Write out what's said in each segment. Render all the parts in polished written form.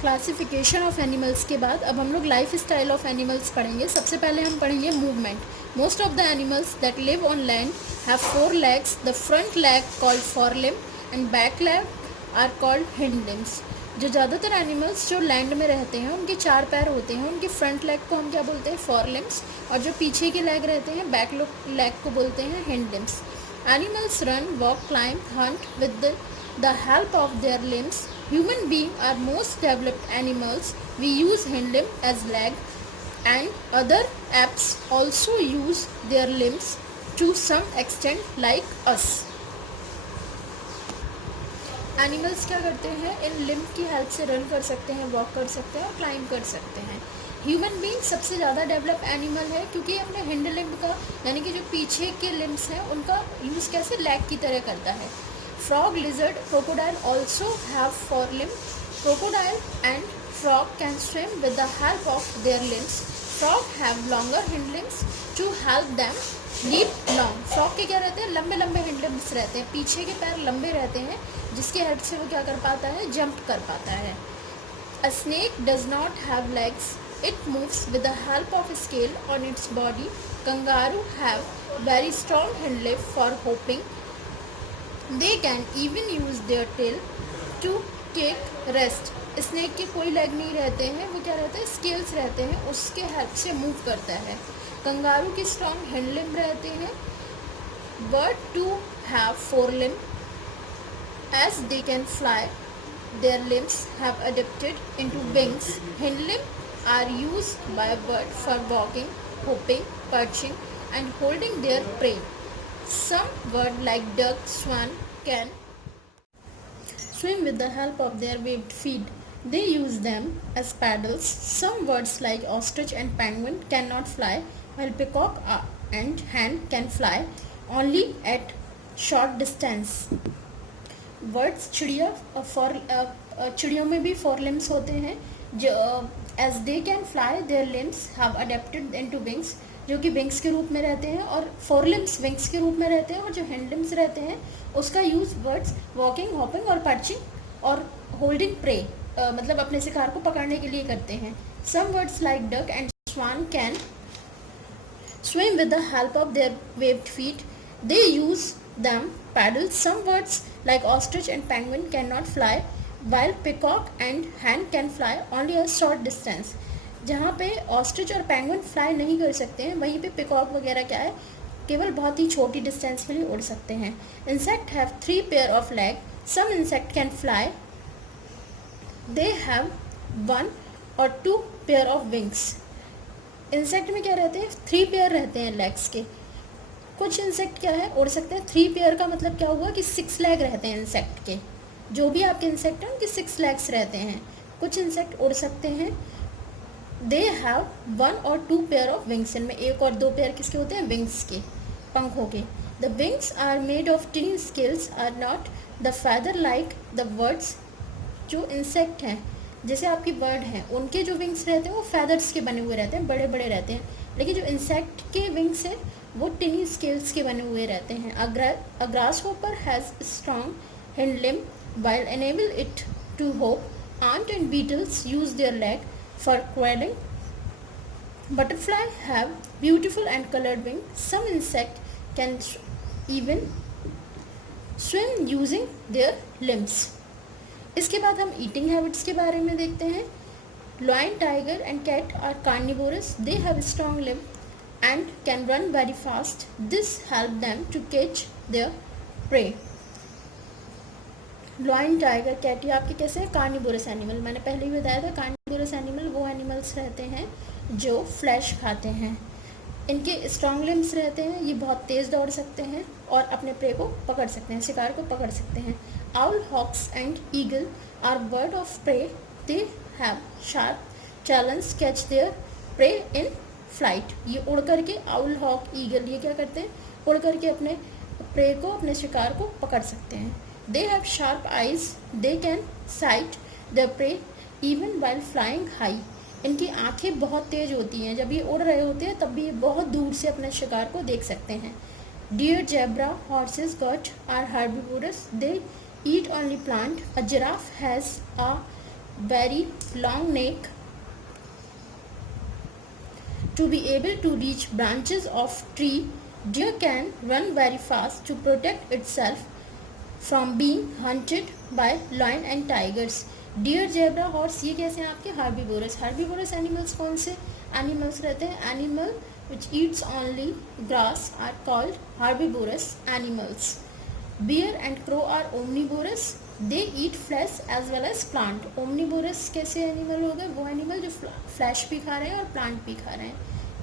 Classification of animals के बाद अब हम लोग लाइफ स्टाइल ऑफ एनिमल्स पढ़ेंगे। सबसे पहले हम पढ़ेंगे movement. Most of the animals that live on land have 4 legs, the front leg called forelimb and back leg are called hind limbs. जो ज़्यादातर एनिमल्स जो लैंड में रहते हैं उनके 4 पैर होते हैं। उनके फ्रंट लेग को हम क्या बोलते हैं, फोरलिम्स, और जो पीछे के लेग रहते हैं बैक लेग को बोलते हैं hind limbs. Animals run, walk, climb, Hunt with the help of their limbs. Human beings are most developed animals. We use hind limb as leg, and other apes also use their limbs to some extent like us. Animals क्या करते हैं, इन limb की help से run कर सकते हैं, walk कर सकते हैं और क्लाइंब कर सकते हैं। ह्यूमन बीइंग सबसे ज़्यादा डेवलप एनिमल है क्योंकि अपने हिंड लिम्ब का यानी कि जो पीछे के लिम्स हैं उनका यूज़ कैसे लैग की तरह करता है। Frog, lizard, crocodile also have forelimb. Crocodile and frog can swim with the help of their limbs. Frog have longer hind limbs to help them leap long. Frog के क्या रहते हैं, लंबे लंबे हिंड लिम्स रहते हैं, पीछे के पैर लंबे रहते हैं जिसके हेल्प से वो क्या कर पाता है, जंप कर पाता है। A snake does not have legs. It moves with the help of a scale on its body. Kangaroo have very strong hind leg for hopping. They can even use their tail to take rest. Snake के कोई leg नहीं रहते हैं, वो क्या रहते हैं, scales रहते हैं, उसके हेल्प से मूव करता है। कंगारू की स्ट्रॉन्ग हिंड लिम्ब रहते हैं। Bird to have 4 limb as they can fly, their limbs have adapted into wings. Hind limb are used by bird for walking, hopping, perching and holding their prey. Some birds like duck, swan can swim with the help of their webbed feet. They use them as paddles. Some birds like ostrich and penguin cannot fly, while peacock and hen can fly only at short distance. Birds चिड़ियों में भी 4 limbs होते हैं जो as they can fly, their limbs have adapted into wings, जो कि wings के रूप में रहते हैं, और 4 लिम्स विंग्स के रूप में रहते हैं, और जो हैंड लिम्स रहते हैं उसका यूज़ बर्ड्स वॉकिंग, हॉपिंग और पर्चिंग और होल्डिंग प्रे मतलब अपने शिकार को पकड़ने के लिए करते हैं। Some birds like duck and swan can swim with the help of their webbed feet. They use them paddles. Some birds like ostrich and penguin cannot fly, while peacock and hen can fly only a short distance. जहाँ पे ostrich और penguin fly नहीं कर सकते हैं, वहीं पे peacock वगैरह क्या है, केवल बहुत ही छोटी डिस्टेंस के लिए उड़ सकते हैं। Insect have 3 pair of leg. Some insect can fly. They have 1 or 2 pair of wings. Insect में क्या रहते हैं, 3 पेयर रहते हैं लेग्स के। कुछ इंसेक्ट क्या है, उड़ सकते हैं। 3 पेयर का मतलब क्या हुआ कि 6 लेग रहते हैं इंसेक्ट के। जो भी आपके इंसेक्ट हैं उनके 6 लेग्स रहते हैं। कुछ इंसेक्ट उड़ सकते हैं। दे have 1 or 2 pair of wings. इनमें 1 और 2 पेयर किसके होते हैं, विंग्स के, पंखों के। The wings are made of tiny scales are not the feather like the birds. जो इंसेक्ट हैं, जैसे आपकी बर्ड हैं, उनके जो विंग्स रहते हैं वो फैदर्स के बने हुए रहते हैं, बड़े बड़े रहते हैं, लेकिन जो इंसेक्ट के विंग्स हैं वो टिनी स्केल्स के बने हुए रहते हैं. A grasshopper has strong hind limb while enable it to hop. Ant and beetles use their leg for crawling. Butterfly have beautiful and colored wings. Some insect can even swim using their limbs. इसके बाद हम eating habits के बारे में देखते हैं. Lion, tiger and cat are carnivorous. They have strong limbs and can run very fast. This helps them to catch their prey. Lion, tiger, cat ये आपके कैसे हैं, कार्निवोरस एनिमल. मैंने पहले ही बताया था कार्निवोरस एनिमल वो एनिमल्स रहते हैं जो फ्लैश खाते हैं. इनके स्ट्रॉन्ग लिम्स रहते हैं, ये बहुत तेज़ दौड़ सकते हैं और अपने प्रे को पकड़ सकते हैं, शिकार को पकड़ सकते हैं. Owl, hawks and eagle are bird of prey. They have sharp talons catch their prey in flight. ये उड़ करके, आउल, हॉक, ईगल ये क्या करते हैं, उड़ करके अपने प्रे को, अपने शिकार को पकड़ सकते हैं. They have sharp eyes. They can sight their prey even while flying high. इनकी आँखें बहुत तेज़ होती हैं, जब ये उड़ रहे होते हैं तब भी ये बहुत दूर से अपने शिकार को देख सकते हैं. Deer, zebra, horses, goat are herbivorous. They eat only plant. A giraffe has a very long neck to be able to reach branches of tree. Deer can run very fast to protect itself from being hunted by lion and tigers. Deer, zebra, horse ये कैसे हैं आपके herbivores. Herbivores animals कौन से animals रहते हैं? Animal which eats only grass are called herbivorous animals. Bear and crow are omnivorous. They eat flesh as well as plant. Omnivorous कैसे animal हो गए? वो एनिमल जो फ्लैश भी खा रहे हैं और प्लांट भी खा रहे हैं.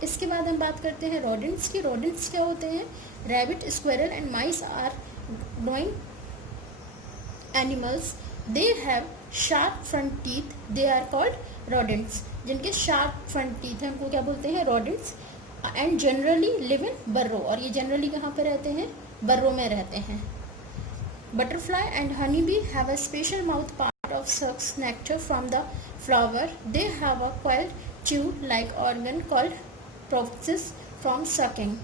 इसके बाद हम बात करते हैं रोडेंट्स की. रोडेंट्स क्या होते हैं? Rabbit, squirrel and mice are growing animals. They have sharp front teeth. They are called rodents. जिनके शार्प फ्रंट टीथ हैं उनको क्या बोलते हैं? Rodents. And generally live in burrow. और ये जनरली कहाँ पे रहते हैं? बर्रो में रहते हैं. Butterfly and honey bee have a special mouth part of sucks nectar from the flower. They have a coiled chew-like organ called proboscis from sucking.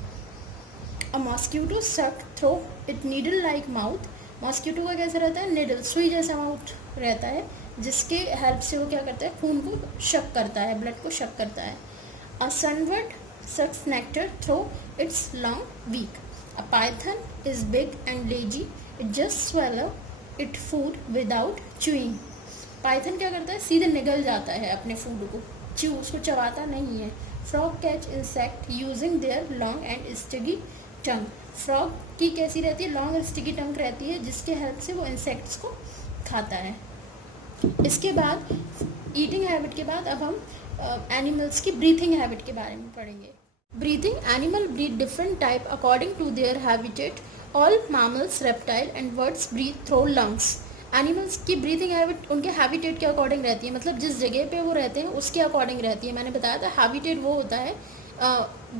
A mosquito suck through its needle-like mouth. Mosquito का कैसे रहता है? Needle, सुई जैसा mouth रहता है, जिसके help से वो क्या करता है? खून को शक करता है, ब्लड को शक करता है. अ sunbird sucks nectar through its long beak. A python is big and lazy. It just swallow its food without chewing. Python क्या करता है? सीधे निगल जाता है अपने फूड को. च्यू, उसको चबाता नहीं है. Frog catch insect using their long and sticky tongue. Frog की कैसी रहती है? लॉन्ग और स्टिकी टंग रहती है, जिसके हेल्प से वो इंसेक्ट्स को खाता है. इसके बाद ईटिंग हैबिट के बाद अब हम एनिमल्स की ब्रीथिंग हैबिट के बारे में पढ़ेंगे. Breathing. Animal breathe different type according to their habitat. All mammals, reptile and birds breathe through lungs. Animals की ब्रीथिंग हैबिट उनके हैबिटेट के अकॉर्डिंग रहती है, मतलब जिस जगह पे वो रहते हैं उसके अकॉर्डिंग रहती है. मैंने बताया था हैबिटेट वो होता है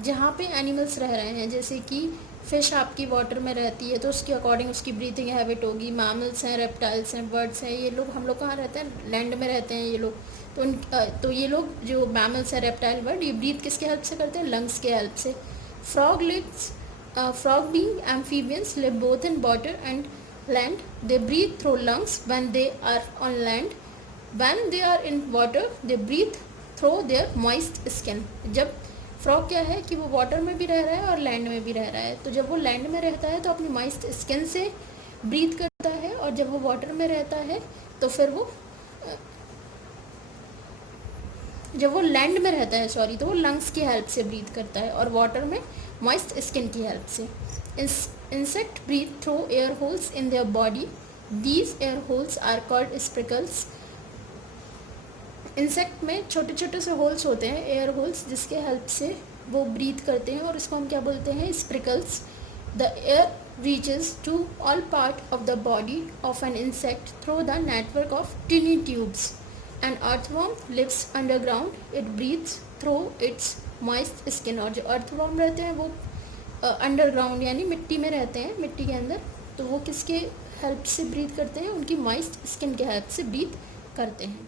जहाँ पे एनिमल्स रह रहे हैं. जैसे कि फ़िश आपकी वाटर में रहती है तो उसके अकॉर्डिंग उसकी ब्रीथिंग हैबिट होगी. मैमल्स हैं, रेप्टाइल्स हैं, बर्ड्स हैं, ये लोग, हम लोग कहाँ रहते हैं? लैंड में रहते हैं ये लोग. तो ये लोग जो मैमल्स हैं, रेप्टाइल, बर्ड, ये ब्रीथ किसके हेल्प से करते हैं? लंग्स के हेल्प से. Frog being amphibians live both in water and land. They breathe through lungs when they are on land. When they are in water, they breathe through their moist skin. जब frog क्या है कि वो water में भी रह रहा है और लैंड में भी रह रहा है, तो जब वो लैंड में रहता है तो अपनी मॉइस्ट स्किन से ब्रीथ करता है, और जब वो वाटर में रहता है तो फिर वो जब वो लैंड में रहता है तो वो लंग्स की हेल्प से ब्रीथ करता है, और वाटर में मॉइस्ट स्किन की हेल्प से. Insect breathe through air holes in their body. These air holes are called sprinkles. Insect में छोटे छोटे से होल्स होते हैं, एयर होल्स, जिसके हेल्प से वो ब्रीथ करते हैं, और इसको हम क्या बोलते हैं? Spiracles. The air reaches to all part of the body of an insect through the network of tiny tubes. An earthworm lives underground. It breathes through its moist skin. और जो अर्थवर्म रहते हैं वो अंडरग्राउंड यानी मिट्टी में रहते हैं, मिट्टी के अंदर, तो वो किसके हेल्प से ब्रीथ करते हैं? उनकी मॉइस्ट स्किन के हेल्प से ब्रीथ करते हैं.